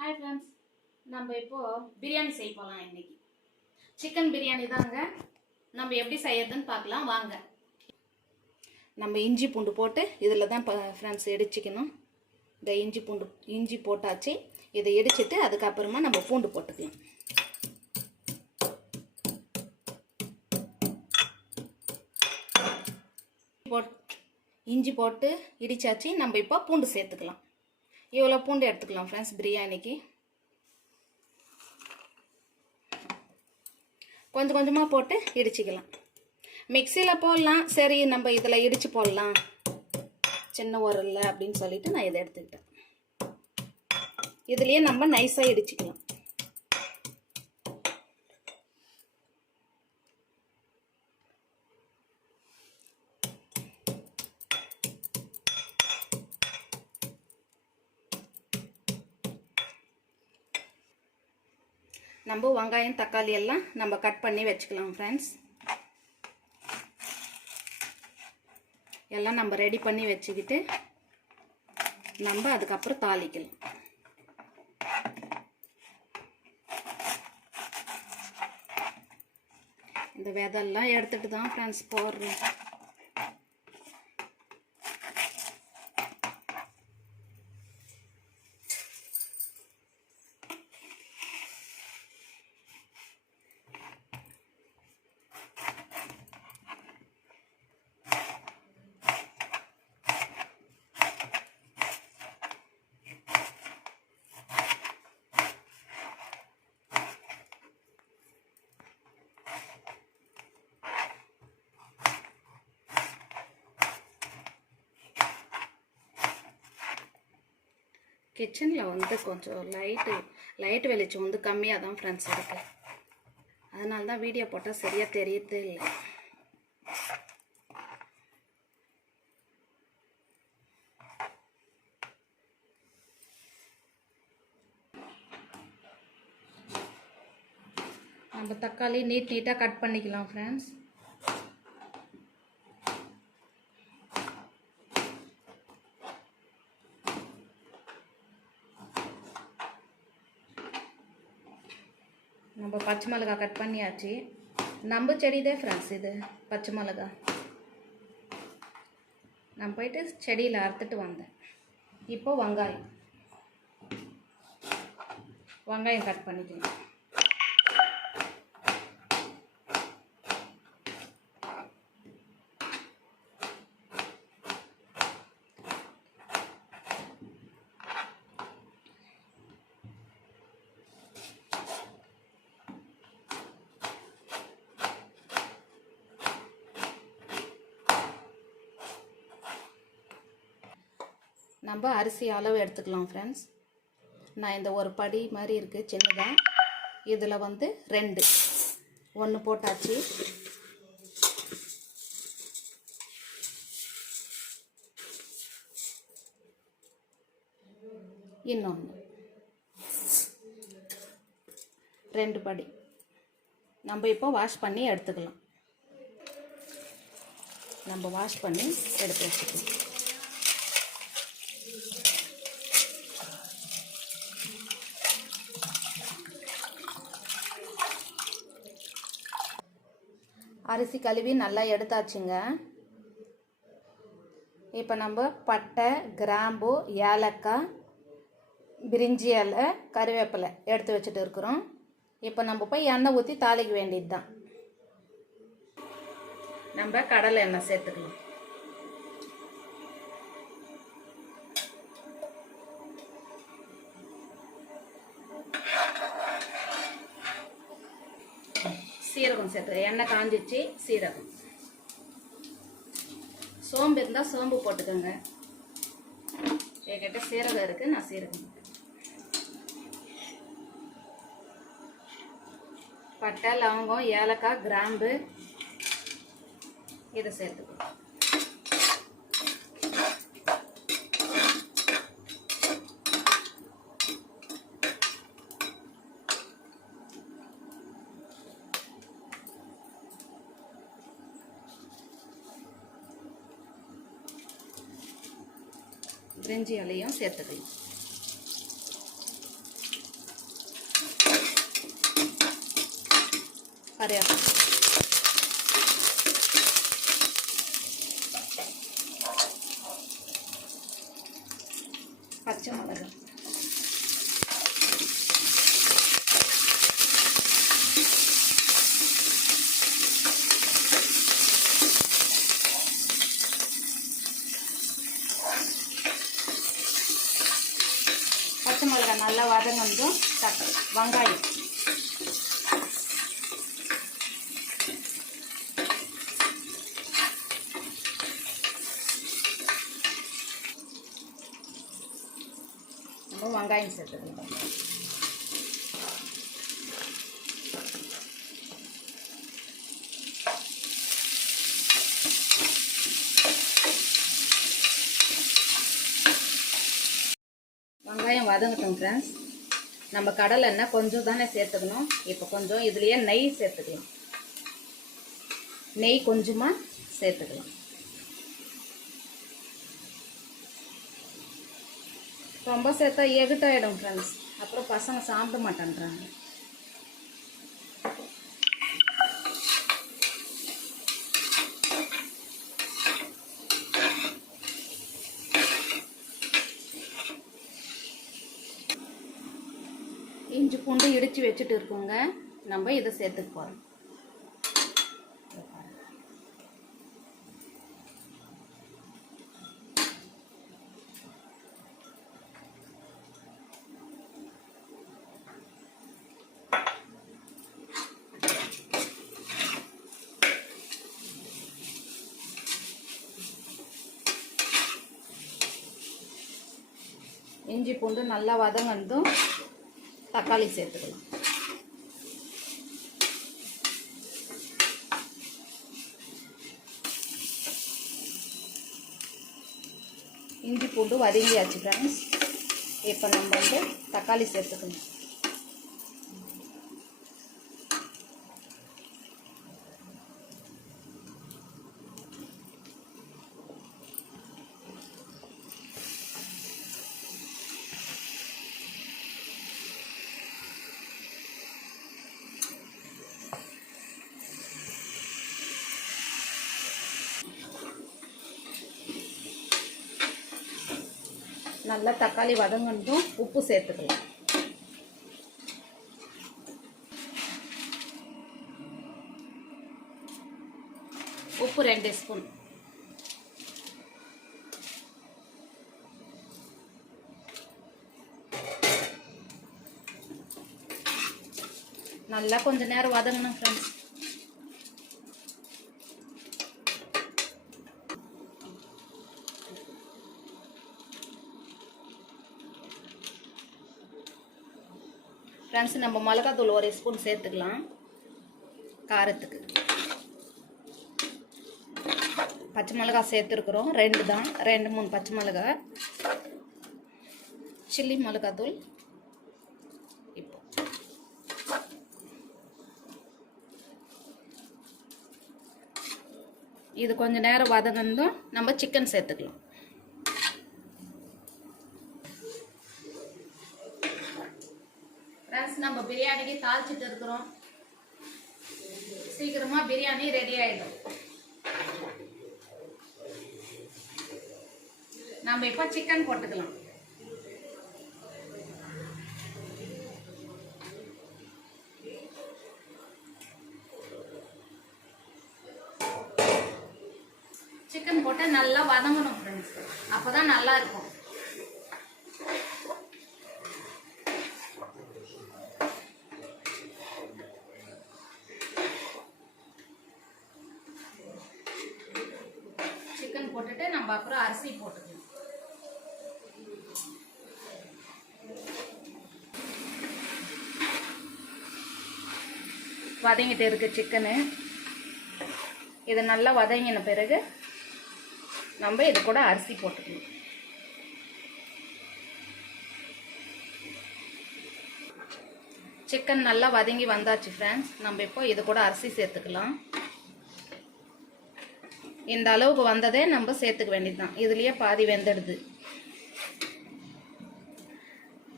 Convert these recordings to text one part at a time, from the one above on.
Hi friends நம்ம இப்போது பிரியாணி செய்ய போகலாம் இன்னைக்கு. சிக்கன் பிரியாணி தாங்க. நம்ம எப்படி செய்யறதுன்னு பார்க்கலாம் வாங்க. நம்ம இஞ்சி பூண்டு போட்டு இதில் தான் ஃப்ரெண்ட்ஸ் இடிச்சிக்கணும் இந்த இஞ்சி பூண்டு இஞ்சி போட்டாச்சு. இதை இடிச்சிட்டு அதுக்கப்புறமா நம்ம பூண்டு போட்டுக்கலாம். போட் இஞ்சி போட்டு இடிச்சாச்சு. நம்ம இப்போ பூண்டு சேர்த்துக்கலாம். இவ்வளோ பூண்டு எடுத்துக்கலாம் ஃப்ரெண்ட்ஸ் பிரியாணிக்கு. கொஞ்சம் கொஞ்சமாக போட்டு இடிச்சிக்கலாம். மிக்சியில் போடலாம். சரி நம்ம இதில் இடித்து போடலாம். சின்ன உரல்ல அப்படின்னு சொல்லிட்டு நான் இதை எடுத்துக்கிட்டேன். இதுலேயே நம்ம நைஸாக இடிச்சிக்கலாம். நம்ம வெங்காயம் தக்காளி எல்லாம் நம்ம கட் பண்ணி வச்சுக்கலாம் ஃப்ரெண்ட்ஸ் எல்லாம் நம்ம ரெடி பண்ணி வச்சுக்கிட்டு நம்ம அதுக்கப்புறம் தாளிக்கலாம். இந்த விதெல்லாம் எடுத்துகிட்டு தான் ஃப்ரெண்ட்ஸ் போடுறோம். கிச்சனில் வந்து கொஞ்சம் லைட்டு லைட் வெளிச்சம் வந்து கம்மியாக தான் ஃப்ரெண்ட்ஸ் இருக்குது அதனால தான் வீடியோ போட்டால் சரியாக தெரியதே இல்லை. நம்ம தக்காளி நீட் நீட்டாக கட் பண்ணிக்கலாம் ஃப்ரெண்ட்ஸ் நம்ம பச்சை மிளகா கட் பண்ணியாச்சு. நம்ம செடிதே ஃப்ரெண்ட்ஸ் இது பச்சை மிளகா. நான் போயிட்டு செடியில் அறுத்துட்டு வந்தேன். இப்போ வெங்காயம். வெங்காயம் கட் பண்ணிக்கலாம் நம்ம அரிசி அளவு எடுத்துக்கலாம் ஃப்ரெண்ட்ஸ் நான் இந்த ஒரு படி மாதிரி இருக்குது சின்னதாக இதில் வந்து ரெண்டு. ஒன்று போட்டாச்சு. இன்னொன்று ரெண்டு படி. நம்ம இப்போ வாஷ் பண்ணி எடுத்துக்கலாம். நம்ம வாஷ் பண்ணி எடுத்து வச்சுக்கலாம். அரிசி கழுவி நல்லா எடுத்தாச்சுங்க. இப்போ நம்ம பட்டை கிராம்பு ஏலக்காய் பிரிஞ்சி இலை கருவேப்பிலை எடுத்து வச்சுட்டு இருக்கிறோம். இப்போ நம்ம போய் எண்ணெய் ஊற்றி தாளிக்க வேண்டியது தான் நம்ம கடலை எண்ணெய் சேர்த்துக்கலாம். சேர்த்து எண்ணெய் காஞ்சிச்சு சீரகம். சோம்பு இருந்தால் சோம்பு போட்டுக்கோங்க. என்கிட்ட சீரகம் இருக்குது நான் சீரகம் பட்டை லவங்கம் ஏலக்காய் கிராம்பு இதை சேர்த்துக்கணும் பிரிஞ்சி இலையும் சேர்த்துக்கலாம் கரையாக்கம் மிளகாய் நல்லா வதங்கந்தும் தக்காளி வெங்காயம். நம்ம வெங்காயம் சேர்த்துக்கலாம் வெங்காயம் வதங்கட்டும் ஃப்ரெண்ட்ஸ் நம்ம கடலை எண்ணெய் கொஞ்சம் தானே சேர்த்துக்கணும். இப்போ கொஞ்சம் இதுலேயே நெய் சேர்த்துக்கலாம். நெய் கொஞ்சமாக சேர்த்துக்கலாம். ரொம்ப சேர்த்தா எகிட்டாயிடும் ஃப்ரெண்ட்ஸ் அப்புறம் பசங்க சாப்பிட மாட்டேன்றாங்க இஞ்சி பூண்டு இடித்து வச்சுட்டு இருக்கோங்க. நம்ம இதை சேர்த்துக்க போகிறோம் இஞ்சி பூண்டு நல்லா வதங்கந்தும் தக்காளி சேர்த்துக்கலாம். இஞ்சி பூண்டு வதங்கியாச்சு ஃப்ரெண்ட்ஸ் இப்போ நம்ம வந்து தக்காளி சேர்த்துக்கணும். நல்லா தக்காளி வதங்கட்டும் உப்பு சேர்த்துக்கலாம். உப்பு ரெண்டு ஸ்பூன். நல்லா கொஞ்ச நேரம் வதங்கணும் ஃப்ரெண்ட்ஸ் ஃப்ரெண்ட்ஸ் நம்ம மிளகாத்தூள் ஒரு ஸ்பூன் சேர்த்துக்கலாம். காரத்துக்கு. பச்சை மிளகா சேர்த்துருக்குறோம். ரெண்டு தான். ரெண்டு மூணு பச்சை மிளகா. சில்லி மிளகாத்தூள். இப்போ. இது கொஞ்சம் நேரம் வதங்கந்தும் நம்ம சிக்கன் சேர்த்துக்கலாம் ஃப்ரெண்ட்ஸ் நம்ம பிரியாணிக்கு தாளிச்சிட்டு இருக்கிறோம். சீக்கிரமா பிரியாணி ரெடி ஆயிடும். நம்ம இப்போ சிக்கன் போட்டுக்கலாம். சிக்கன் போட்டு நல்லா வதங்கணும் ஃப்ரெண்ட்ஸ் அப்பதான் நல்லா இருக்கும் சிக்கன் போட்டுட்டு நம்ம அப்புறம் அரிசி போட்டுக்கணும். வதங்கிட்டு இருக்கு சிக்கனு இது நல்லா வதங்கின பிறகு நம்ம இது கூட அரிசி போட்டுக்கணும். சிக்கன் நல்லா வதங்கி வந்தாச்சு ஃப்ரெண்ட்ஸ் நம்ம இப்போ இது கூட அரிசி சேர்த்துக்கலாம். இந்த அளவுக்கு வந்ததே நம்ம சேர்த்துக்க வேண்டியது தான் இதுலேயே பாதி வெந்துடுது.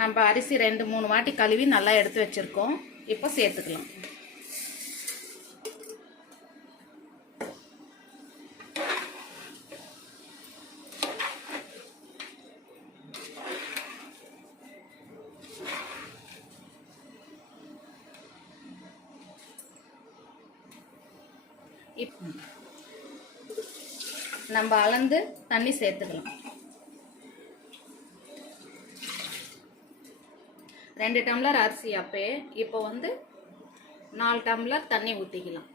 நம்ம அரிசி ரெண்டு மூணு வாட்டி கழுவி நல்லா எடுத்து வச்சுருக்கோம். இப்போ சேர்த்துக்கலாம். இப்போ நம்ம அளந்து தண்ணி சேர்த்துக்கலாம். ரெண்டு டம்ளர் அரிசி அப்பே இப்போ வந்து நாலு டம்ளர் தண்ணி ஊற்றிக்கலாம்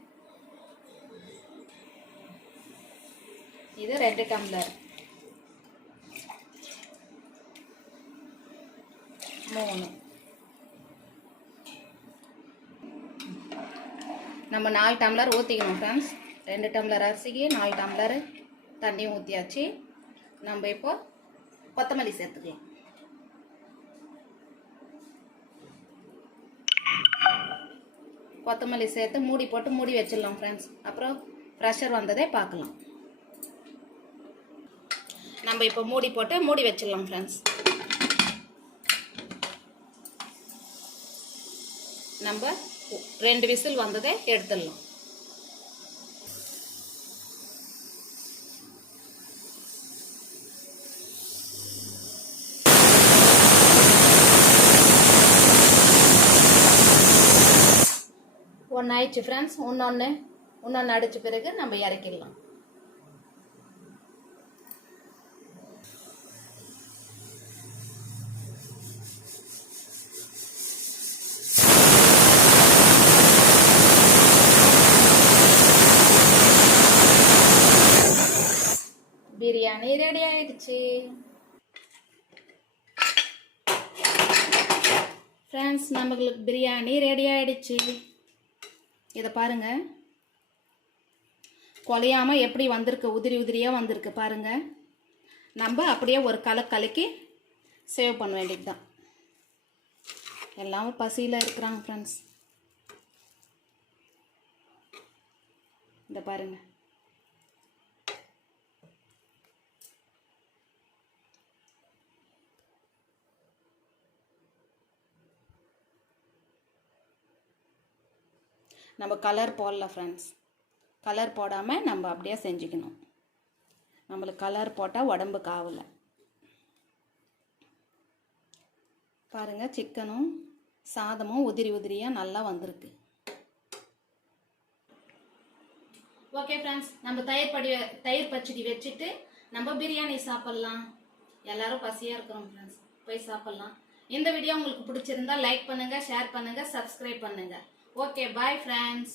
இது ரெண்டு டம்ளர். மூணு. நம்ம நாலு டம்ளர் ஊற்றிக்கணும் ஃப்ரெண்ட்ஸ் ரெண்டு டம்ளர் அரிசிக்கு நாலு டம்ளர். தண்ணி ஊற்றியாச்சு நம்ம இப்போ கொத்தமல்லி சேர்த்துக்கலாம். கொத்தமல்லி சேர்த்து மூடி போட்டு மூடி வச்சிடலாம் ஃப்ரெண்ட்ஸ் அப்புறம் ப்ரெஷர் வந்ததே பார்க்கலாம். நம்ம இப்போ மூடி போட்டு மூடி வச்சிடலாம் ஃப்ரெண்ட்ஸ் நம்ம ரெண்டு விசில் வந்ததே எடுத்துடலாம். ஒன்று ஆயிடுச்சு ஃப்ரெண்ட்ஸ் இன்னொன்று இன்னொன்று அடித்த பிறகு நம்ம இறக்கிடலாம். பிரியாணி ரெடி ஆயிடுச்சு. ஃப்ரெண்ட்ஸ் நம்மளுக்கு பிரியாணி ரெடி ஆயிடுச்சு. இதை பாருங்க. குலையாம எப்படி வந்திருக்கு? உதிரி உதிரியாக வந்திருக்கு பாருங்க. நம்ம அப்படியே ஒரு கலை கலக்கி சேவ் பண்ண வேண்டியது தான் எல்லாமே பசியில் இருக்கிறாங்க ஃப்ரெண்ட்ஸ் இந்த பாருங்கள் நம்ம கலர் போடல ஃப்ரெண்ட்ஸ் கலர் போடாமல் நம்ம அப்படியே செஞ்சுக்கணும். நம்மளுக்கு கலர் போட்டால் உடம்புக்கு ஆகலை பாருங்கள் சிக்கனும் சாதமும் உதிரி உதிரியாக நல்லா வந்திருக்கு. ஓகே ஃப்ரெண்ட்ஸ் நம்ம தயிர் படி தயிர் பச்சடி வச்சுட்டு நம்ம பிரியாணி சாப்பிட்லாம். எல்லாரும் பசியாக இருக்கிறோம் ஃப்ரெண்ட்ஸ் போய் சாப்பிட்லாம். இந்த வீடியோ உங்களுக்கு பிடிச்சிருந்தா லைக் பண்ணுங்கள் ஷேர் பண்ணுங்கள் சப்ஸ்கிரைப் பண்ணுங்கள் ஓகே பாய் ஃப்ரெண்ட்ஸ்